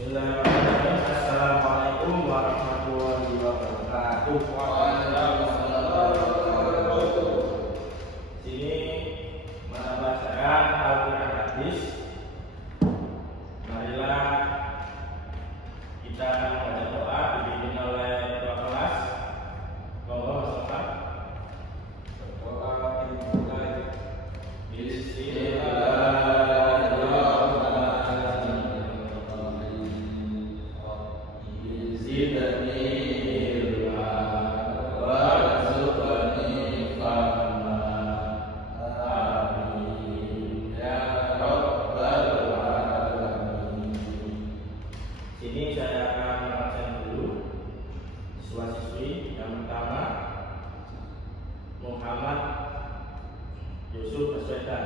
Bismillahirrahmanirrahim. Assalamualaikum warahmatullahi wabarakatuh. Sini mata pelajaran Al-Quran hadis. Marilah kita akan membaca doa dipimpin oleh ketua kelas. Monggo Mas Muhammad. Doa dimulai. Bismillah. Sini saya akan mengajar dulu siswa-siswi. Yang pertama Muhammad Yusuf Baswedan,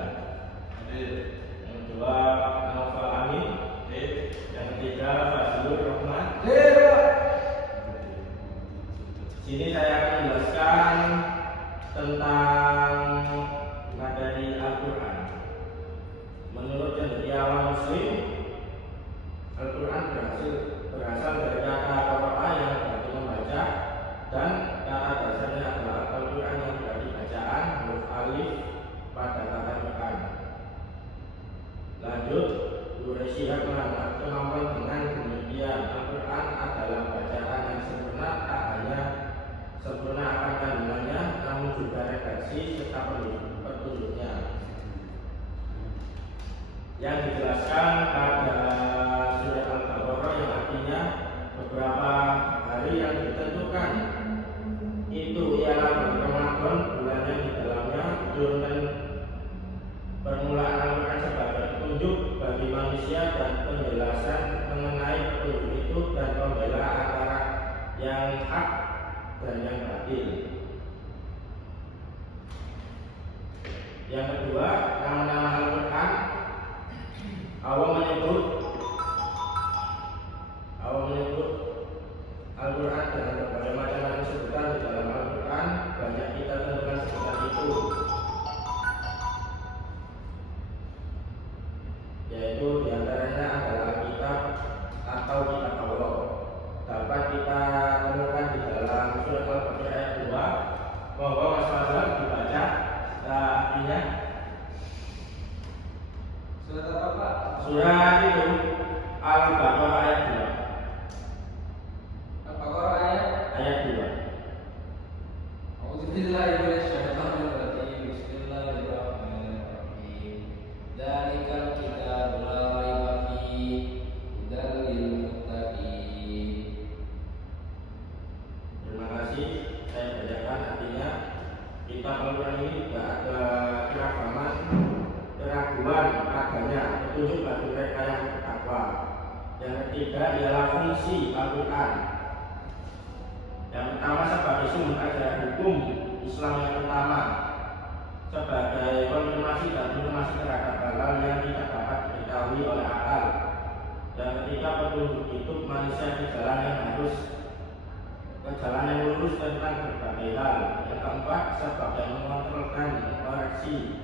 yang kedua Naufal Amin, yang ketiga Fazlur Rahman. Sini saya akan menjelaskan tentang materi Al-Quran. Menurut cendekiawan Muslim, Al-Quran berasal dari kata qara'a yang berarti membaca, dan kata dasarnya adalah Al-Quran yang berarti bacaan huruf alif pada kata Quran. Lanjut, Quraisyah menganggap kemampuan dengan demikian Al-Quran adalah bacaan yang sempurna, tak hanya sempurna akan kandungannya, namun juga redaksi serta petunjuknya. Yang dijelaskan pada surat Al-Baqarah yang artinya beberapa hari yang ditentukan, itu ialah bulan Ramadan, bulan yang di dalamnya diturunkan permulaan Al-Quran sebagai petunjuk bagi manusia dan penjelasan mengenai petunjuk itu dan pembelaan antara yang hak dan yang batil. Yang kedua, nama-nama Al-Quran. Allah menyebut Al-Quran dengan berbagai macam sebutan di dalam Al-Quran. Banyak kita tentukan sebutan itu, yaitu diantaranya adalah kitab atau kitab Allah. Dapat kita temukan di dalam surat Al-Baqarah ayat 2. Monggo Mas Fadlan dibaca artinya. Surat apa? Surat itu Al-Baqarah ayat 2. Al-Baqarah ayat 2. A'udzubillahiminasyaitonirrajim. Bismillahirrahmanirrahim. Dzalikal kitabul la raiba fihi hudal lil muttaqin. Terima kasih. Saya bacakan artinya. Kitab Al-Quran ini tidak ada keraguan adanya petunjuk bagi mereka yang bertakwa. Yang ketiga ialah fungsi Al-Quran. Yang pertama sebagai sumber ajaran hukum Islam yang utama, sebagai konfirmasi dan informasi terhadap hal yang tidak dapat diketahui oleh akal. Yang ketiga petunjuk hidup manusia ke jalan yang lurus tentang berbagai hal. Yang keempat sebagai mengontrol dan mengoreksi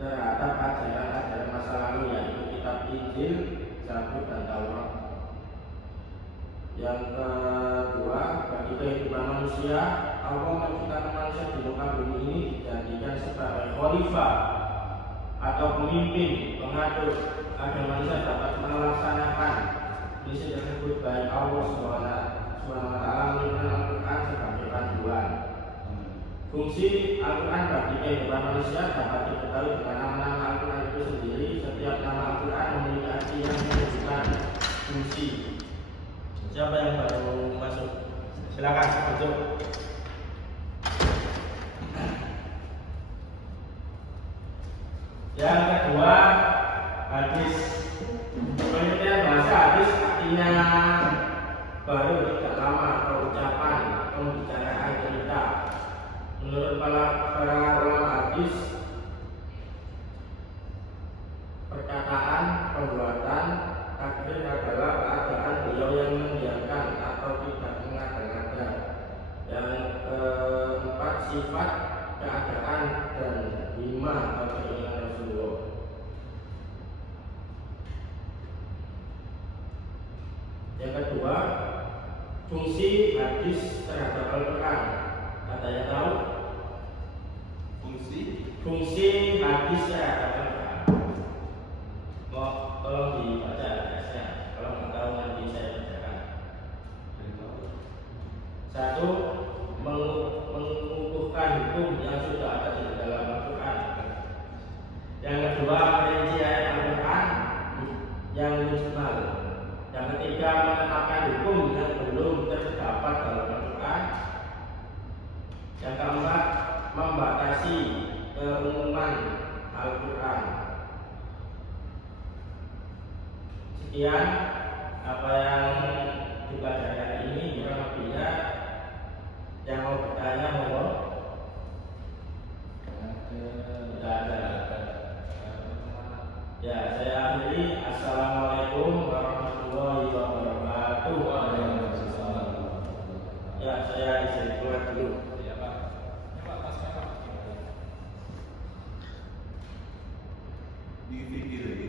terhadap ajaran-ajaran masa lalu, yaitu kitab Injil, Zabur dan Taurat. Yang kedua, bagi kehidupan manusia, Allah menciptakan manusia di muka bumi ini dijadikan sebagai khalifah atau pemimpin pengatur agar manusia dapat melaksanakan misi tersebut, baik Allah SWT menurunkan Al-Quran sebagai panduan. Fungsi Al-Quran bagi kehidupan manusia dapat diketahui dengan nama-nama Al-Quran itu sendiri. Setiap nama Al-Quran memiliki arti yang menunjukkan fungsi. Siapa yang baru masuk? Silakan masuk. Yang kedua, hadis. Penelitian bahasa hadis artinya baru, tidak lama, atau ucapan pembicaraan cerita. Menurut para ulama hadis, perkataan, perbuatan, takdir adalah keadaan beliau yang mendiamkan atau tidak mengada-ngada. Yang keempat sifat, keadaan, dan 5 atau keinginan Rasulullah. Yang kedua, fungsi hadis terhadap Al-Quran. Ada yang tahu? Fungsi hadis terhadap Al-Quran. Mau tolong dibaca hadisnya. Kalau nggak tahu nanti saya bacakan. Satu, mengukuhkan hukum yang sudah ada di dalam Al-Quran. Yang kedua, merinci ayat Al-Quran yang mujmal. Yang ketiga, menetapkan hukum yang belum terdapat dalam Al-Quran. Yang keempat, membatasi keumuman Al-Quran. Sekian apa yang dipelajari ini, kurang lebihnya yang mau bertanya monggo. Tidak ada. Ya, saya akhiri. Assalamualaikum warahmatullahi wabarakatuh. Ya, saya izin keluar dulu. Dipikirin.